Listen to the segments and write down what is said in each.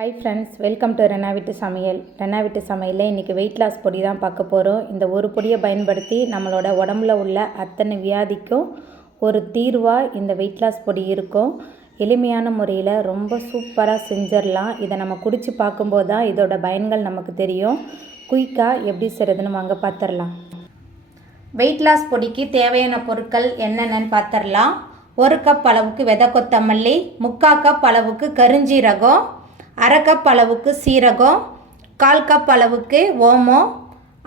Hi friends, welcome to Rena வீட்டு சமையல். ரெனா வீட்டு சமையலில் இன்றைக்கி வெயிட் லாஸ் பொடி தான் பார்க்க போகிறோம். இந்த ஒரு பொடியை பயன்படுத்தி நம்மளோட உடம்புல உள்ள அத்தனை வியாதிக்கும் ஒரு தீர்வாக இந்த வெயிட் லாஸ் பொடி இருக்கும். எளிமையான முறையில் ரொம்ப சூப்பராக செஞ்சிடலாம். இதை நம்ம குடித்து பார்க்கும்போது தான் இதோட பயன்கள் நமக்கு தெரியும். குயிக்காக எப்படி செய்கிறதுன்னு வாங்க பார்த்துடலாம். வெயிட் லாஸ் பொடிக்கு தேவையான பொருட்கள் என்னென்னு பார்த்துடலாம். 1 கப் அளவுக்கு விதை கொத்தமல்லி, 3/4 கப் அளவுக்கு கருஞ்சீரகம், 1/2 கப் அளவுக்கு சீரகம், 1/4 கப் அளவுக்கு ஓமம்,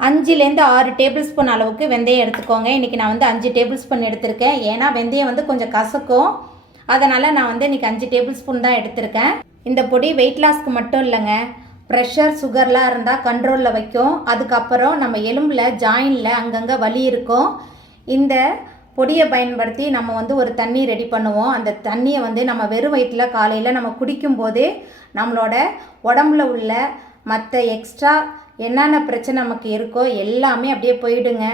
5லேருந்து 6 டேபிள் ஸ்பூன் அளவுக்கு வெந்தயம் எடுத்துக்கோங்க. இன்றைக்கி நான் 5 டேபிள் ஸ்பூன் எடுத்திருக்கேன். ஏன்னா வெந்தயம் கொஞ்சம் கசக்கும், அதனால் நான் இன்றைக்கி 5 டேபிள் ஸ்பூன் தான் எடுத்திருக்கேன். இந்த பொடி வெயிட் லாஸ்க்கு மட்டும் இல்லைங்க, ப்ரெஷர் சுகர்லாம் இருந்தால் கண்ட்ரோலில் வைக்கும். அதுக்கப்புறம் நம்ம எலும்பில் ஜாயினில் அங்கங்கே வலி இருக்கும். இந்த பொடியை பயன்படுத்தி நம்ம ஒரு தண்ணி ரெடி பண்ணுவோம். அந்த தண்ணியை நம்ம வெறும் வயிற்றில் காலையில் நம்ம குடிக்கும்போது நம்மளோட உடம்புல உள்ள மற்ற எக்ஸ்ட்ரா என்னென்ன பிரச்சனை நமக்கு இருக்கோ எல்லாமே அப்படியே போயிடுங்க.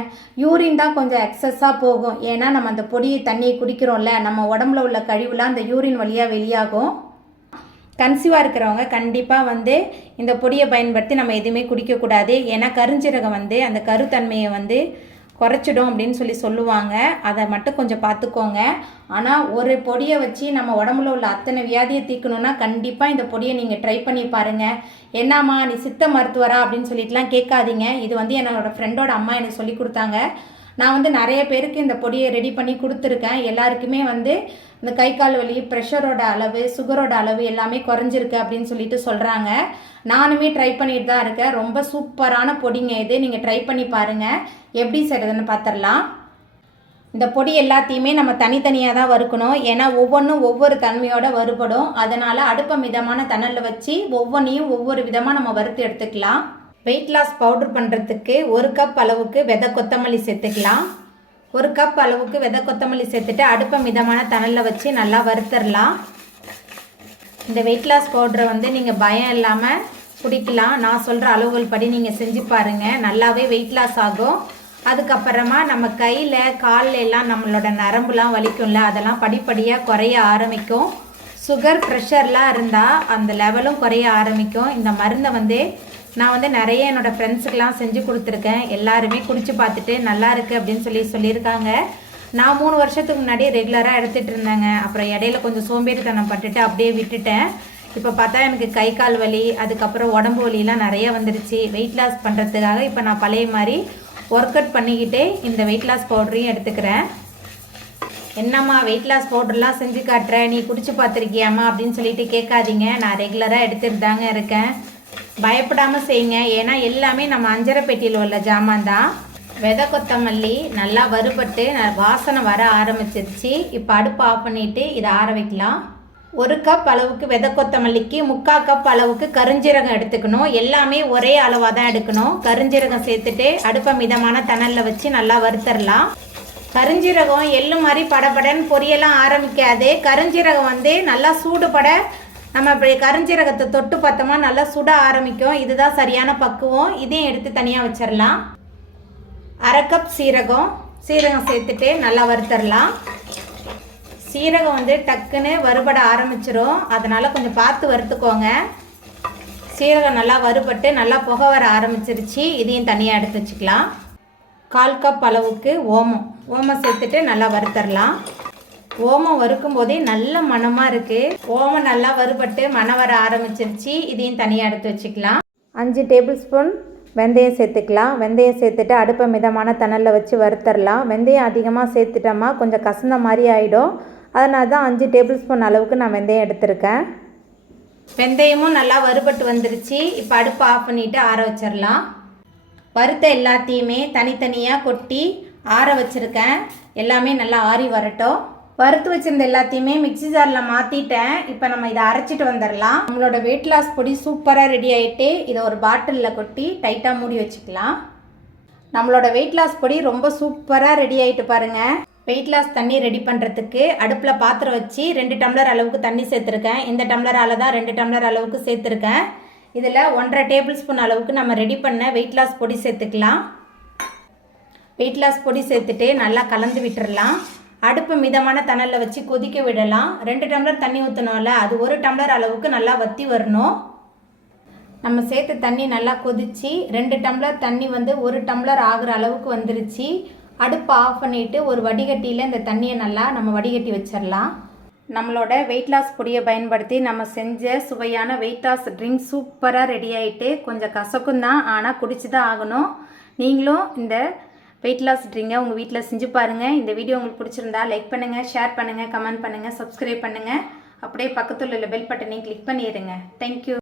யூரின் தான் கொஞ்சம் எக்ஸஸாக போகும். ஏன்னா நம்ம அந்த பொடி தண்ணியை குடிக்கிறோம்ல, நம்ம உடம்புல உள்ள கழிவுலாம் அந்த யூரின் வழியாக வெளியாகும். கன்சீவாக இருக்கிறவங்க கண்டிப்பாக இந்த பொடியை பயன்படுத்தி நம்ம எதுவுமே குடிக்கக்கூடாது. ஏன்னா கருஞ்சீரகம் அந்த கருத்தன்மையை குறைச்சிடும் அப்படின்னு சொல்லுவாங்க. அதை மட்டும் கொஞ்சம் பார்த்துக்கோங்க. ஆனால் ஒரு பொடியை வச்சு நம்ம உடம்புல உள்ள அத்தனை வியாதியை தீர்க்கணுன்னா கண்டிப்பாக இந்த பொடியை நீங்கள் ட்ரை பண்ணி பாருங்கள். என்னம்மா நீ சித்த மருத்துவரா அப்படின்னு சொல்லிட்டுலாம் கேட்காதீங்க. இது என்னோடய ஃப்ரெண்டோட அம்மா எனக்கு சொல்லி கொடுத்தாங்க. நான் நிறைய பேருக்கு இந்த பொடியை ரெடி பண்ணி கொடுத்துருக்கேன். எல்லாருக்குமே இந்த கை கால் வலி, ப்ரெஷரோட அளவு, சுகரோட அளவு எல்லாமே குறைஞ்சிருக்கு அப்படின்னு சொல்லிட்டு சொல்கிறாங்க. நானுமே ட்ரை பண்ணிட்டு தான் இருக்கேன். ரொம்ப சூப்பரான பொடிங்க இது. நீங்கள் ட்ரை பண்ணி பாருங்கள். எப்படி செய்கிறதுன்னு பார்த்துடலாம். இந்த பொடி எல்லாத்தையுமே நம்ம தனித்தனியாக தான் வறுக்கணும். ஏன்னா ஒவ்வொன்றும் ஒவ்வொரு தன்மையோடு வறுபடும். அதனால் அடுப்பை மிதமான தணலில் வச்சு ஒவ்வொன்றையும் ஒவ்வொரு விதமாக நம்ம வறுத்து எடுத்துக்கலாம். வெயிட் லாஸ் பவுடர் பண்ணுறதுக்கு 1 கப் அளவுக்கு விதை கொத்தமல்லி சேர்த்துக்கலாம். 1 கப் அளவுக்கு விதை கொத்தமல்லி சேர்த்துட்டு அடுப்பை மிதமான தணலில் வச்சு நல்லா வறுத்துடலாம். இந்த வெயிட் லாஸ் பவுடரை நீங்கள் பயம் இல்லாமல் குடிக்கலாம். நான் சொல்கிற அளவுகள் படி நீங்கள் செஞ்சு பாருங்கள். நல்லாவே வெயிட் லாஸ் ஆகும். அதுக்கப்புறமா நம்ம கையில் காலில் எல்லாம் நம்மளோட நரம்புலாம் வலிக்கும்ல, அதெல்லாம் படிப்படியாக குறைய ஆரம்பிக்கும். சுகர் ப்ரெஷர்லாம் இருந்தால் அந்த லெவலும் குறைய ஆரம்பிக்கும். இந்த மருந்தை நான் நிறைய என்னோடய ஃப்ரெண்ட்ஸுக்கெலாம் செஞ்சு கொடுத்துருக்கேன். எல்லாருமே குடித்து பார்த்துட்டு நல்லா இருக்குது அப்படின்னு சொல்லியிருக்காங்க. நான் 3 வருஷத்துக்கு முன்னாடி ரெகுலராக எடுத்துகிட்டு இருந்தேங்க. அப்புறம் இடையில கொஞ்சம் சோம்பேறித்தனம் பட்டுட்டு அப்படியே விட்டுட்டேன். இப்போ பார்த்தா எனக்கு கை கால் வலி, அதுக்கப்புறம் உடம்பு வலியெலாம் நிறைய வந்துருச்சு. வெயிட் லாஸ் பண்ணுறதுக்காக இப்போ நான் பழைய மாதிரி ஒர்க் அவுட் பண்ணிக்கிட்டே இந்த வெயிட் லாஸ் பவுடரையும் எடுத்துக்கிறேன். என்னம்மா வெயிட் லாஸ் பவுடர்லாம் செஞ்சு காட்டுறேன், நீ குடிச்சு பார்த்துருக்கியாம்மா அப்படின்னு சொல்லிட்டு கேட்காதீங்க. நான் ரெகுலராக எடுத்துகிட்டு தாங்க இருக்கேன். பயப்படாமல் செய்யுங்க. ஏன்னா எல்லாமே நம்ம அஞ்சரை பெட்டியில் உள்ள ஜாமான் தான். விதை கொத்தமல்லி நல்லா வறுபட்டு வாசனை வர ஆரம்பிச்சிருச்சு. இப்போ அடுப்பு ஆஃப் பண்ணிவிட்டு இதை ஆற வைக்கலாம். 1 கப் அளவுக்கு விதை கொத்தமல்லிக்கு 3/4 கப் அளவுக்கு கருஞ்சீரகம் எடுத்துக்கணும். எல்லாமே ஒரே அளவாக தான் எடுக்கணும். கருஞ்சீரகம் சேர்த்துட்டு அடுப்பை மிதமான தணலில் வச்சு நல்லா வறுத்தரலாம். கருஞ்சீரகம் எள்ளு மாதிரி படபடன்னு பொரியெல்லாம் ஆரம்பிக்காது. கருஞ்சீரகம் நல்லா சூடுபட நம்ம இப்படி கருஞ்சீரகத்தை தொட்டு பார்த்தோமா நல்லா சுட ஆரம்பிக்கும். இதுதான் சரியான பக்குவம். இதையும் எடுத்து தனியாக வச்சிடலாம். 1/2 கப் சீரகம் சேர்த்துட்டு நல்லா வறுத்தரலாம். சீரகம் டக்குன்னு வறுபட ஆரம்பிச்சிரும். அதனால் கொஞ்சம் பார்த்து வறுத்துக்கோங்க. சீரகம் நல்லா வறுபட்டு நல்லா புகை வர ஆரம்பிச்சிருச்சு. இதையும் தனியாக எடுத்து வச்சுக்கலாம். 1/4 கப் அளவுக்கு ஓமம் சேர்த்துட்டு நல்லா வறுத்தரலாம். ஓமம் வறுக்கும் போதே நல்ல மணமாக இருக்குது. ஓமம் நல்லா வறுபட்டு மணம் வர ஆரம்பிச்சிருச்சு. இதையும் தனியாக எடுத்து வச்சுக்கலாம். 5 டேபிள் ஸ்பூன் வெந்தயம் சேர்த்துக்கலாம். வெந்தயம் சேர்த்துட்டு அடுப்பை மிதமான தணலில் வச்சு வறுத்தரலாம். வெந்தயம் அதிகமாக சேர்த்துட்டோமா கொஞ்சம் கசந்த மாதிரி ஆகிடும். அதனால தான் 5 டேபிள் ஸ்பூன் அளவுக்கு நான் வெந்தயம் எடுத்திருக்கேன். வெந்தயமும் நல்லா வறுபட்டு வந்துருச்சு. இப்போ அடுப்பை ஆஃப் பண்ணிவிட்டு ஆற வச்சிடலாம். வறுத்த எல்லாத்தையுமே தனித்தனியாக கொட்டி ஆற வச்சுருக்கேன். எல்லாமே நல்லா ஆறி வரட்டும். வறுத்து வச்சுருந்த எல்லாத்தையுமே மிக்ஸி ஜாரில் மாற்றிட்டேன். இப்போ நம்ம இதை அரைச்சிட்டு வந்துடலாம். நம்மளோட வெயிட் லாஸ் பொடி சூப்பராக ரெடி ஆகிட்டு இதை ஒரு பாட்டிலில் கொட்டி டைட்டாக மூடி வச்சுக்கலாம். நம்மளோட வெயிட் லாஸ் பொடி ரொம்ப சூப்பராக ரெடி ஆகிட்டு பாருங்கள். வெயிட் லாஸ் தண்ணி ரெடி பண்ணுறதுக்கு அடுப்பில் பாத்திரம் வச்சு 2 டம்ளர் அளவுக்கு தண்ணி சேர்த்துருக்கேன். இந்த டம்ளரால் தான் 2 டம்ளர் அளவுக்கு சேர்த்துருக்கேன். இதில் 1/2 டேபிள் ஸ்பூன் அளவுக்கு நம்ம ரெடி பண்ண வெயிட் லாஸ் பொடி சேர்த்துக்கலாம். வெயிட் லாஸ் பொடி சேர்த்துட்டு நல்லா கலந்து விட்டுடலாம். அடுப்பு மிதமான தணலில் வச்சு கொதிக்க விடலாம். 2 டம்ளர் தண்ணி ஊற்றணும்ல, அது 1 டம்ளர் அளவுக்கு நல்லா வற்றி வரணும். நம்ம சேர்த்த தண்ணி நல்லா கொதிச்சு 2 டம்ளர் தண்ணி வந்து 1 டம்ளர் ஆகுற அளவுக்கு வந்துருச்சு. அடுப்பை ஆஃப் பண்ணிவிட்டு ஒரு வடிகட்டியில் இந்த தண்ணியை நல்லா நம்ம வடிகட்டி வச்சிடலாம். நம்மளோட வெயிட் லாஸ் பொடியை பயன்படுத்தி நம்ம செஞ்ச சுவையான வெயிட் லாஸ் ட்ரிங்க் சூப்பராக ரெடி ஆகிட்டு, கொஞ்சம் கசக்கும் தான், ஆனால் குடிச்சு தான் ஆகணும். நீங்களும் இந்த வெயிட் லாஸ் ட்ரிங்கை உங்கள் வீட்டில் செஞ்சு பாருங்கள். இந்த வீடியோ உங்களுக்கு பிடிச்சிருந்தா லைக் பண்ணுங்கள், ஷேர் பண்ணுங்கள், கமெண்ட் பண்ணுங்கள், சப்ஸ்கிரைப் பண்ணுங்கள். அப்படியே பக்கத்தில் உள்ள பெல் பட்டனையும் கிளிக் பண்ணிடுங்க. தேங்க்யூ.